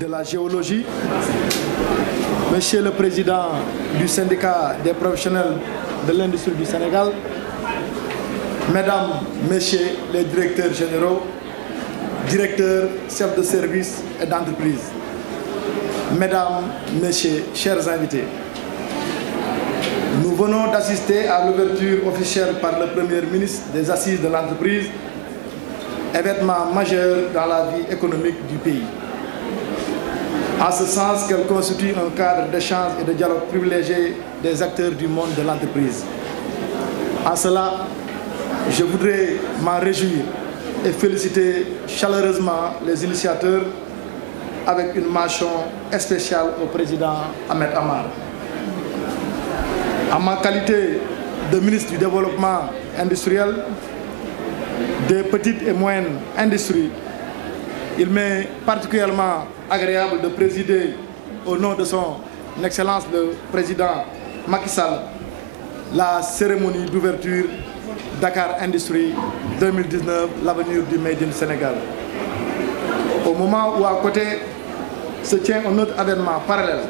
de la géologie, Monsieur le Président du syndicat des professionnels de l'industrie du Sénégal, Mesdames, Messieurs les directeurs généraux, directeurs, chefs de service et d'entreprise, Mesdames, Messieurs, chers invités, nous venons d'assister à l'ouverture officielle par le Premier ministre des Assises de l'entreprise, événement majeur dans la vie économique du pays. En ce sens qu'elle constitue un cadre d'échange et de dialogue privilégié des acteurs du monde de l'entreprise. En cela, je voudrais m'en réjouir et féliciter chaleureusement les initiateurs avec une mention spéciale au président Ahmed Amar. En ma qualité de ministre du Développement industriel, des petites et moyennes industries, il m'est particulièrement agréable de présider au nom de son Excellence le Président Macky Sall la cérémonie d'ouverture Dakar Industrie 2019, l'avenir du Made in Sénégal. Au moment où à côté se tient un autre événement parallèle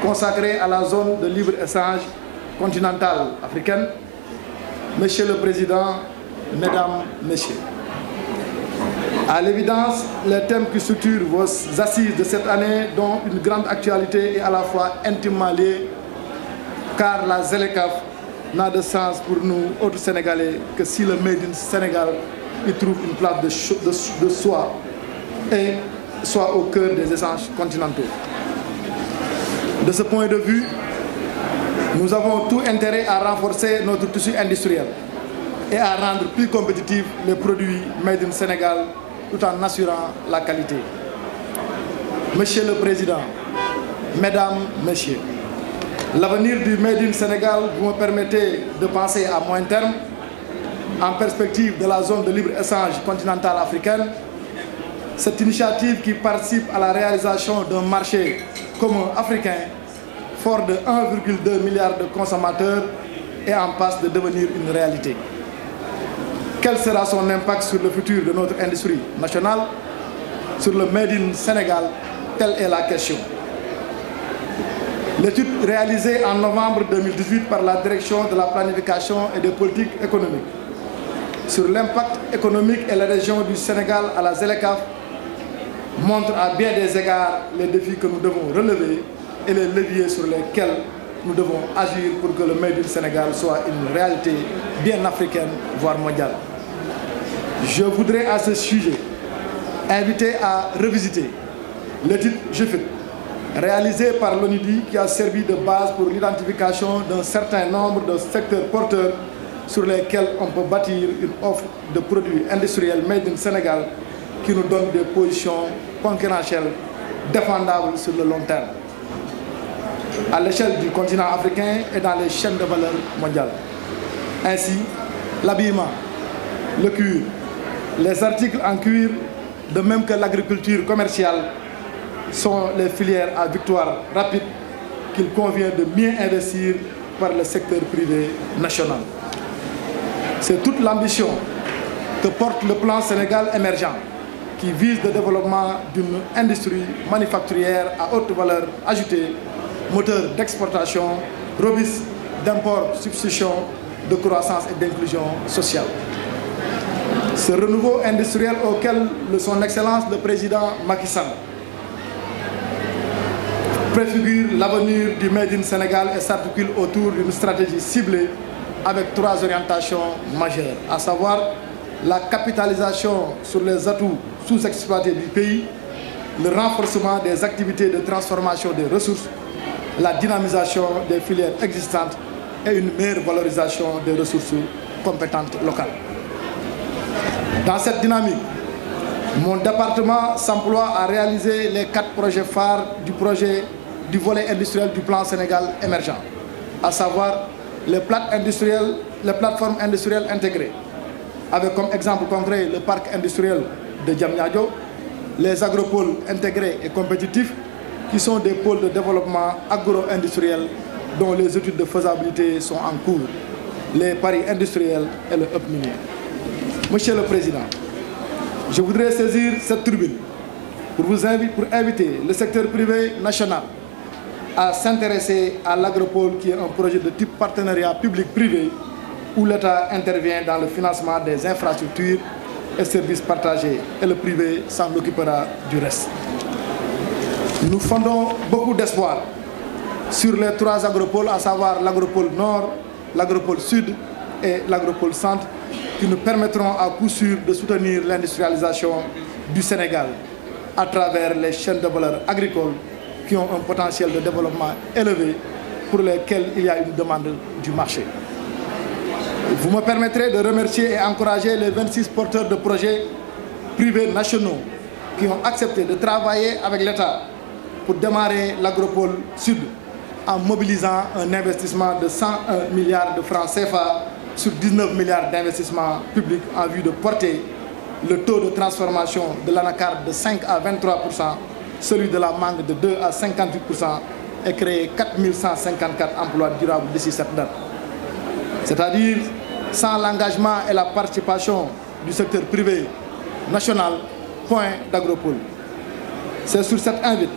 consacré à la zone de libre-échange continentale africaine, Monsieur le Président, Mesdames, Messieurs, à l'évidence, les thèmes qui structurent vos assises de cette année dont une grande actualité est à la fois intimement liée, car la ZLECAf n'a de sens pour nous, autres Sénégalais, que si le Made in Sénégal y trouve une place de soi et soit au cœur des échanges continentaux. De ce point de vue, nous avons tout intérêt à renforcer notre tissu industriel et à rendre plus compétitifs les produits Made in Sénégal tout en assurant la qualité. Monsieur le Président, Mesdames, Messieurs, l'avenir du Made in Sénégal, vous me permettez de penser à moyen terme, en perspective de la zone de libre-échange continentale africaine, cette initiative qui participe à la réalisation d'un marché commun africain fort de 1,2 milliard de consommateurs est en passe de devenir une réalité. Quel sera son impact sur le futur de notre industrie nationale, sur le Made in Sénégal? Telle est la question. L'étude réalisée en novembre 2018 par la Direction de la planification et des politiques économiques sur l'impact économique et la région du Sénégal à la ZLECAf montre à bien des égards les défis que nous devons relever et les leviers sur lesquels nous devons agir pour que le Made in Sénégal soit une réalité bien africaine, voire mondiale. Je voudrais à ce sujet inviter à revisiter l'étude GEFIT réalisée par l'ONUDI qui a servi de base pour l'identification d'un certain nombre de secteurs porteurs sur lesquels on peut bâtir une offre de produits industriels Made in Sénégal qui nous donne des positions concurrentielles défendables sur le long terme, à l'échelle du continent africain et dans les chaînes de valeur mondiales. Ainsi, l'habillement, le cuir, les articles en cuir, de même que l'agriculture commerciale, sont les filières à victoire rapide qu'il convient de mieux investir par le secteur privé national. C'est toute l'ambition que porte le plan Sénégal émergent, qui vise le développement d'une industrie manufacturière à haute valeur ajoutée, moteur d'exportation, robuste, d'import, substitution, de croissance et d'inclusion sociale. Ce renouveau industriel auquel son Excellence le Président Macky Sall préfigure l'avenir du Made in Sénégal et s'articule autour d'une stratégie ciblée avec 3 orientations majeures, à savoir la capitalisation sur les atouts sous-exploités du pays, le renforcement des activités de transformation des ressources, la dynamisation des filières existantes et une meilleure valorisation des ressources compétentes locales. Dans cette dynamique, mon département s'emploie à réaliser les 4 projets phares du volet industriel du plan Sénégal émergent, à savoir les plateformes industrielles intégrées, avec comme exemple concret le parc industriel de Diamniadio, les agropoles intégrés et compétitifs, qui sont des pôles de développement agro-industriel dont les études de faisabilité sont en cours, les paris industriels et le hub minier. Monsieur le Président, je voudrais saisir cette tribune pour inviter le secteur privé national à s'intéresser à l'agropole, qui est un projet de type partenariat public-privé où l'État intervient dans le financement des infrastructures et services partagés et le privé s'en occupera du reste. Nous fondons beaucoup d'espoir sur les 3 agropoles, à savoir l'agropole nord, l'agropole sud et l'agropole centre, qui nous permettront à coup sûr de soutenir l'industrialisation du Sénégal à travers les chaînes de valeur agricoles qui ont un potentiel de développement élevé pour lesquels il y a une demande du marché. Vous me permettrez de remercier et encourager les 26 porteurs de projets privés nationaux qui ont accepté de travailler avec l'État pour démarrer l'agropole sud en mobilisant un investissement de 101 milliards de francs CFA sur 19 milliards d'investissements publics en vue de porter le taux de transformation de l'anacarde de 5 à 23%, celui de la mangue de 2 à 58% et créer 4154 emplois durables d'ici cette date. C'est-à-dire, sans l'engagement et la participation du secteur privé national, point d'agropole. C'est sur cette invite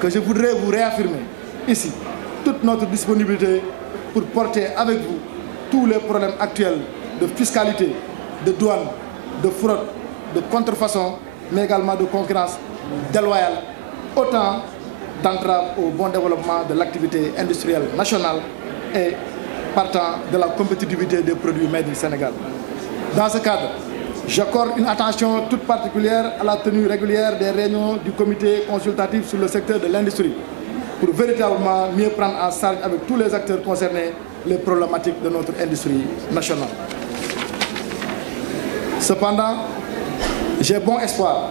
que je voudrais vous réaffirmer ici toute notre disponibilité pour porter avec vous tous les problèmes actuels de fiscalité, de douane, de fraude, de contrefaçon, mais également de concurrence déloyale, autant d'entraves au bon développement de l'activité industrielle nationale et partant de la compétitivité des produits made in Sénégal. Dans ce cadre, j'accorde une attention toute particulière à la tenue régulière des réunions du comité consultatif sur le secteur de l'industrie pour véritablement mieux prendre en charge avec tous les acteurs concernés les problématiques de notre industrie nationale. Cependant, j'ai bon espoir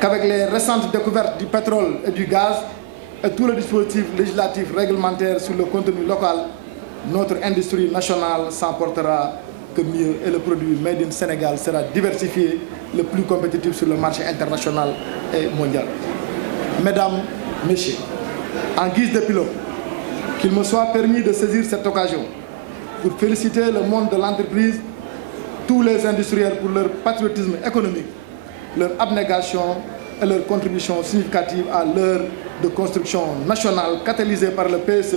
qu'avec les récentes découvertes du pétrole et du gaz et tout le dispositif législatif réglementaire sur le contenu local, notre industrie nationale s'en portera que mieux et le produit Made in Sénégal sera diversifié, le plus compétitif sur le marché international et mondial. Mesdames, Messieurs, en guise de pilote, qu'il me soit permis de saisir cette occasion pour féliciter le monde de l'entreprise, tous les industriels pour leur patriotisme économique, leur abnégation et leur contribution significative à l'heure de construction nationale catalysée par le PSE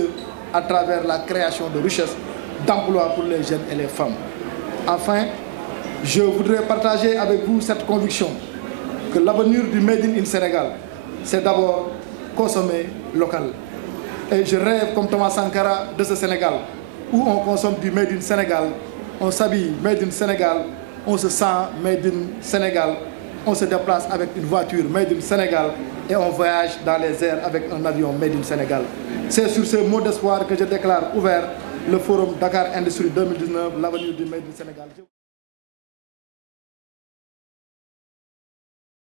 à travers la création de richesses, d'emplois pour les jeunes et les femmes. Enfin, je voudrais partager avec vous cette conviction que l'avenir du Made in Sénégal, c'est d'abord consommer local. Et je rêve comme Thomas Sankara de ce Sénégal, où on consomme du Made in Sénégal, on s'habille Made in Sénégal, on se sent Made in Sénégal, on se déplace avec une voiture Made in Sénégal et on voyage dans les airs avec un avion Made in Sénégal. C'est sur ces mots d'espoir que je déclare ouvert le forum Dakar Industrie 2019, l'avenir du Made in Sénégal.